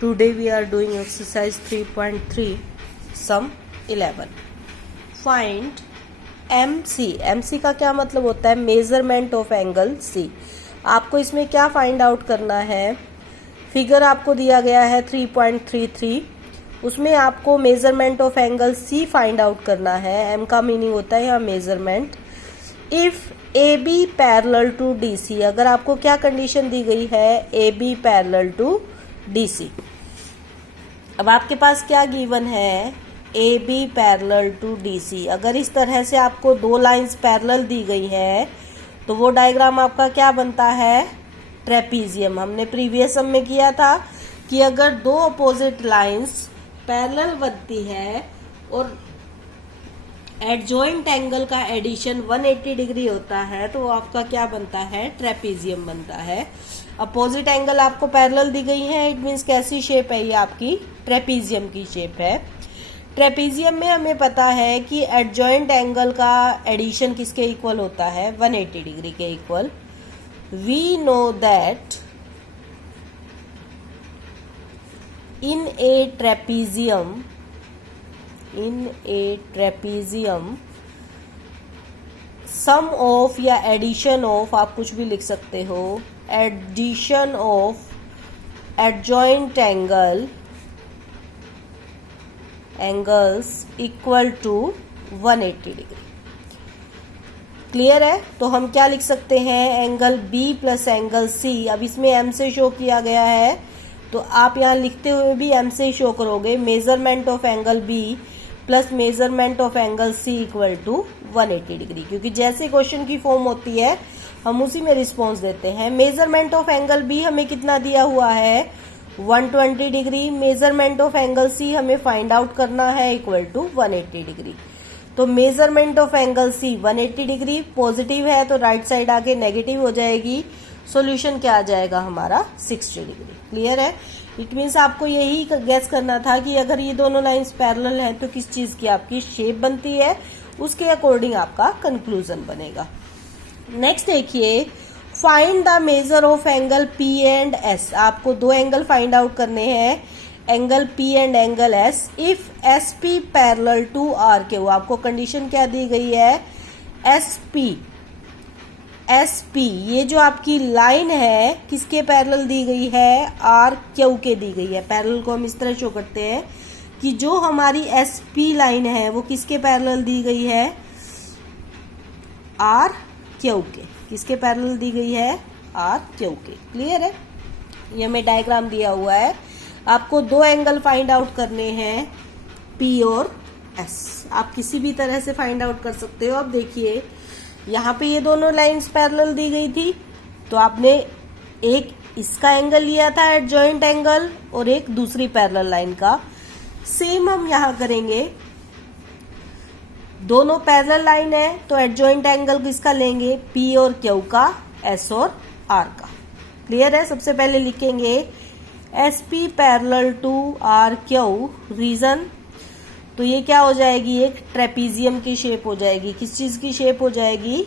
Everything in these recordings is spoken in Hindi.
Today we are doing exercise 3.3 sum 11. Find MC. MC का क्या मतलब होता है? Measurement of angle C. आपको इसमें क्या फाइंड आउट करना है? फिगर आपको दिया गया है 3.33. उसमें आपको measurement of angle C find out करना है. M का मीनिंग होता है यहाँ measurement. If AB parallel to DC, अगर आपको क्या कंडीशन दी गई है? AB parallel to DC. अब आपके पास क्या गिवन है? AB parallel to DC. अगर इस तरह से आपको दो लाइंस पैरेलल दी गई है तो वो डायग्राम आपका क्या बनता है? ट्रेपीजियम. हमने प्रीवियस सम में किया था कि अगर दो अपोजिट लाइंस पैरेलल बनती है और एडजॉइंट एंगल का एडिशन 180 डिग्री होता है तो वो आपका क्या बनता है? ट्रेपीजियम बनता है. अपोजिट एंगल आपको पैरेलल दी गई है, इट मीन्स कैसी शेप है? ये आपकी ट्रेपीजियम की शेप है. ट्रेपीजियम में हमें पता है कि एडजॉइंट एंगल का एडिशन किसके इक्वल होता है? 180 डिग्री के equal. We know that in a trapezium sum of या addition of, आप कुछ भी लिख सकते हो, addition of adjoint angles equal to 180 degree. Clear है? तो हम क्या लिख सकते हैं? Angle B plus angle C. अब इसमें M से शो किया गया है तो आप यहाँ लिखते हुए भी M से शो करोगे. Measurement of angle B plus measurement of angle C equal to 180 degree. क्योंकि जैसे क्वेश्चन की फॉर्म होती है हम उसी में रिस्पॉन्स देते हैं. मेजरमेंट ऑफ एंगल B हमें कितना दिया हुआ है? 120 degree. Measurement of angle C हमें फाइंड आउट करना है इक्वल टू 180 डिग्री. तो measurement of angle C 180 degree positive है तो राइट साइड आके नेगेटिव हो जाएगी. सॉल्यूशन क्या आ जाएगा हमारा? 60 डिग्री. क्लियर है? इट मीन्स आपको यही गेस करना था कि अगर ये दोनों लाइंस पैरेलल हैं तो किस चीज की आपकी शेप बनती है, उसके अकॉर्डिंग आपका कंक्लूजन बनेगा. नेक्स्ट देखिए, find the measure of angle P and S. आपको दो एंगल फाइंड आउट करने हैं, angle P and angle S. If SP parallel to RQ, आपको कंडीशन क्या दी गई है? SP ये जो आपकी लाइन है किसके पैरेलल दी गई है? RQ के दी गई है. पैरेलल को हम इस तरह शो करते हैं कि जो हमारी SP लाइन है वो किसके पैरेलल दी गई है? RQ के. किसके पैरेलल दी गई है? RQ के. क्लियर है? ये हमें डायग्राम दिया हुआ है. आपको दो एंगल फाइंड आउट करने हैं P और S. आप किसी भी तरह से फाइंड आउट कर सकते हो. अब देखिए यहाँ पे ये दोनों लाइंस पैरेलल दी गई थी तो आपने एक इसका एंगल लिया था एडजॉइंट एंगल और एक दूसरी पैरेलल लाइन का. सेम हम यहाँ करेंगे. दोनों पैरेलल लाइन है तो एडजॉइंट एंगल किसका लेंगे? P और Q का, S और R का. क्लियर है? सबसे पहले लिखेंगे SP parallel to RQ. Reason तो ये क्या हो जाएगी? एक ट्रेपीजियम की शेप हो जाएगी. किस चीज की शेप हो जाएगी?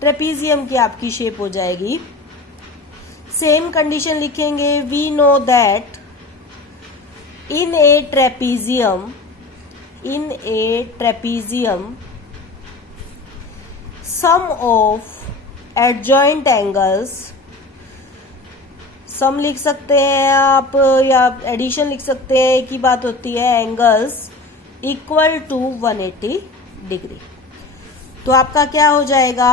ट्रेपीजियम की आपकी शेप हो जाएगी. सेम कंडीशन लिखेंगे. We know that in a trapezium sum of adjacent angles, sum लिख सकते हैं आप या एडिशन लिख सकते हैं, एक ही बात होती है, एंगल्स इक्वल टू 180 डिग्री. तो आपका क्या हो जाएगा?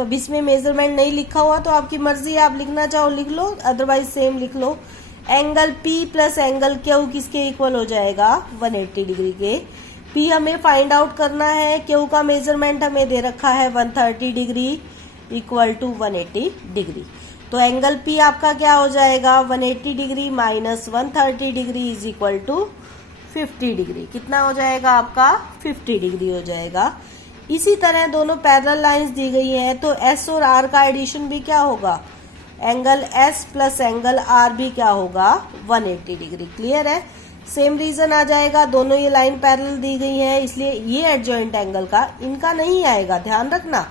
अब इसमें मेजरमेंट नहीं लिखा हुआ तो आपकी मर्जी है, आप लिखना चाहो लिख लो, अदरवाइज सेम लिख लो. Angle P plus angle Q किसके इक्वल हो जाएगा? 180 डिग्री के. P हमें फाइंड आउट करना है, Q का मेजरमेंट हमें दे रखा है 130 डिग्री इक्वल टू 180 डिग्री. तो एंगल P आपका क्या हो जाएगा? 180 degree minus 130 degree is equal to 50 degree. कितना हो जाएगा आपका? 50 डिग्री हो जाएगा. इसी तरह दोनों पैरेलल लाइंस दी गई हैं तो S और R का एडिशन भी क्या होगा? Angle S plus angle R भी क्या होगा? 180 डिग्री. क्लियर है? सेम रीजन आ जाएगा. दोनों ये लाइन पैरेलल दी गई है इसलिए ये एडजॉइंट एंगल का इनका नहीं आएगा, ध्यान रखना.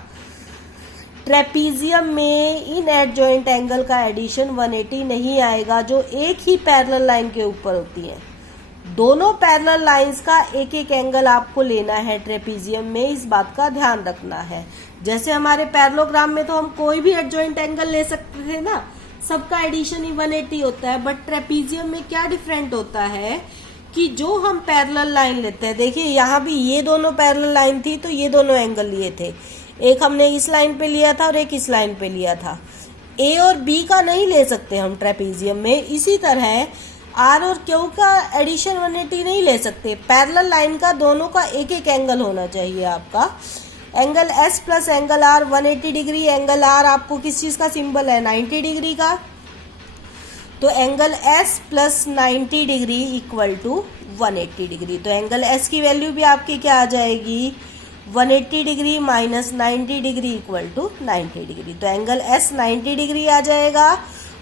ट्रेपीजियम में इन एडजॉइंट एंगल का एडिशन 180 नहीं आएगा जो एक ही पैरेलल लाइन के ऊपर होती है। दोनों पैरेलल लाइंस का एक एक एंगल आपको लेना है ट्रेपीजियम में, इस बात का ध्यान रखना है। जैसे हमारे पैरेललोग्राम में तो हम कोई भी एडजॉइंट एंगल ले सकते थे ना, सबका एडिशन ही 180 होता है, बट ट्रेपीजियम में क्या डिफरेंट होता है कि जो हम पैरेलल लाइन लेते हैं, देखिए यहाँ भी ये दोनों पैरेलल लाइन थी तो ये दोनों एंगल लिए थे, एक हमने इस लाइन पे लिया था और एक इस लाइन पे लिया था। ए और बी का नहीं ले सकते हम ट्रेपीजियम में। इसी तरह आर और क्यू का एडिशन 180 नहीं ले सकते। पैरेलल लाइन का दोनों का एक एक एंगल होना चाहिए आपका। Angle S plus angle R 180 degree. Angle R आपको किस चीज का सिंबल है, 90 डिग्री का। तो angle S plus 90 degree equal to 180 degree. तो एंगल एस की वैल्यू भी आपकी क्या आ जाएगी, 180 degree minus 90 degree equal to 90 degree. तो एंगल एस 90 डिग्री आ जाएगा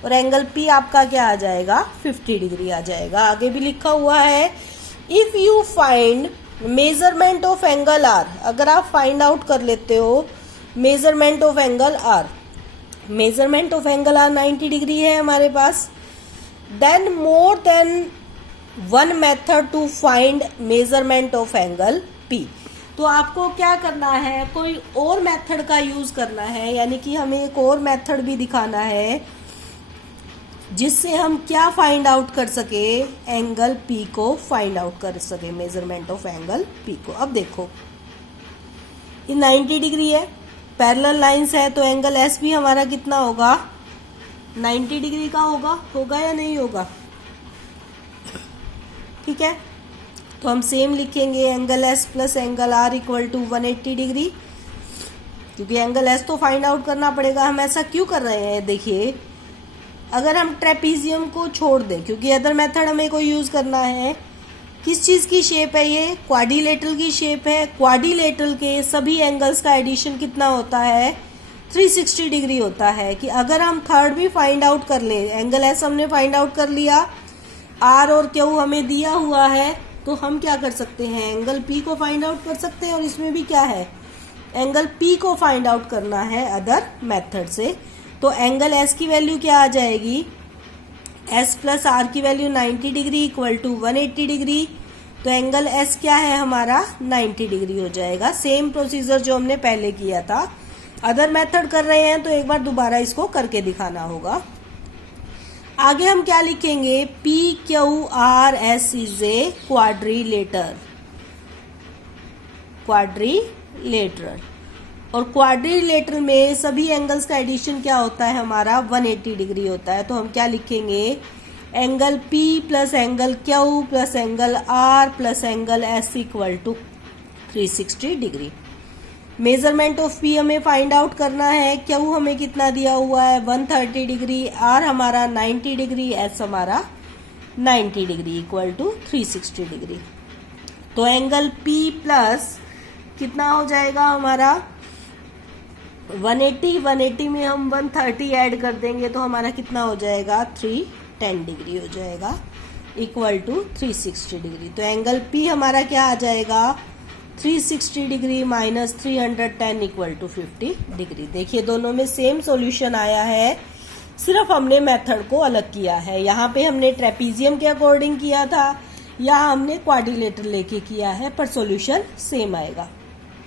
और एंगल पी आपका क्या आ जाएगा, 50 डिग्री आ जाएगा। आगे भी लिखा हुआ है, if you find measurement of angle R, अगर आप फाइंड आउट कर लेते हो measurement of angle R, measurement of angle R 90 degree है हमारे पास, then more than one method to find measurement of angle P. तो आपको क्या करना है, कोई और मेथड का यूज करना है, यानी कि हमें एक और मेथड भी दिखाना है जिससे हम क्या फाइंड आउट कर सके, एंगल पी को फाइंड आउट कर सके, मेजरमेंट ऑफ एंगल पी को। अब देखो ये 90 डिग्री है, पैरेलल लाइंस है, तो एंगल एस भी हमारा कितना होगा, 90 डिग्री का होगा या नहीं होगा, ठीक है। तो हम सेम लिखेंगे angle S plus angle R equal to 180 degree, क्योंकि एंगल एस तो फाइंड आउट करना पड़ेगा। हम ऐसा क्यों कर रहे हैं, देखिए अगर हम ट्रेपीजियम को छोड़ दें, क्योंकि अदर मेथड हमें कोई यूज करना है, किस चीज की शेप है ये, क्वाड्रिलेटरल की शेप है। क्वाड्रिलेटरल के सभी एंगल्स का एडिशन कितना होता है, 360 डिग्री होता है। कि अगर हम थर्ड भी फाइंड आउट कर ले, एंगल एस हमने फाइंड आउट कर लिया, आर और क्यू हमें दिया हुआ है, तो हम क्या कर सकते हैं, एंगल पी को फाइंड आउट कर सकते हैं। और इसमें भी क्या है, एंगल पी को फाइंड आउट करना है अदर मेथड से। तो एंगल एस की वैल्यू क्या आ जाएगी, एस प्लस आर की value 90 degree equal to 180 degree. तो एंगल एस क्या है हमारा, 90 डिग्री हो जाएगा। सेम प्रोसीजर जो हमने पहले किया था, अदर मेथड कर रहे हैं तो एक बार दोबारा इसको करके दिखाना होगा। आगे हम क्या लिखेंगे, P Q R S is a quadrilateral, quadrilateral. और क्वाड्रिलेटरल में सभी एंगल्स का एडिशन क्या होता है हमारा, 180 डिग्री होता है। तो हम क्या लिखेंगे, angle P plus angle Q plus angle R plus angle S equal to 360 degree. Measurement of P हमें फाइंड आउट करना है। Q हमें कितना दिया हुआ है, 130 डिग्री, R हमारा 90 डिग्री, S हमारा 90 डिग्री इक्वल टू 360 डिग्री। तो एंगल P प्लस कितना हो जाएगा हमारा 180 में हम 130 ऐड कर देंगे तो हमारा कितना हो जाएगा, 310 डिग्री हो जाएगा इक्वल टू 360 डिग्री। तो एंगल P हमारा क्या आ जाएगा, 360 degree minus 310 equal to 50 degree. देखिए दोनों में सेम सॉल्यूशन आया है, सिर्फ हमने मेथड को अलग किया है। यहाँ पे हमने ट्रेपीजियम के अकॉर्डिंग किया था, यहाँ हमने क्वाड्रिलेटरल लेके किया है, पर सॉल्यूशन सेम आएगा।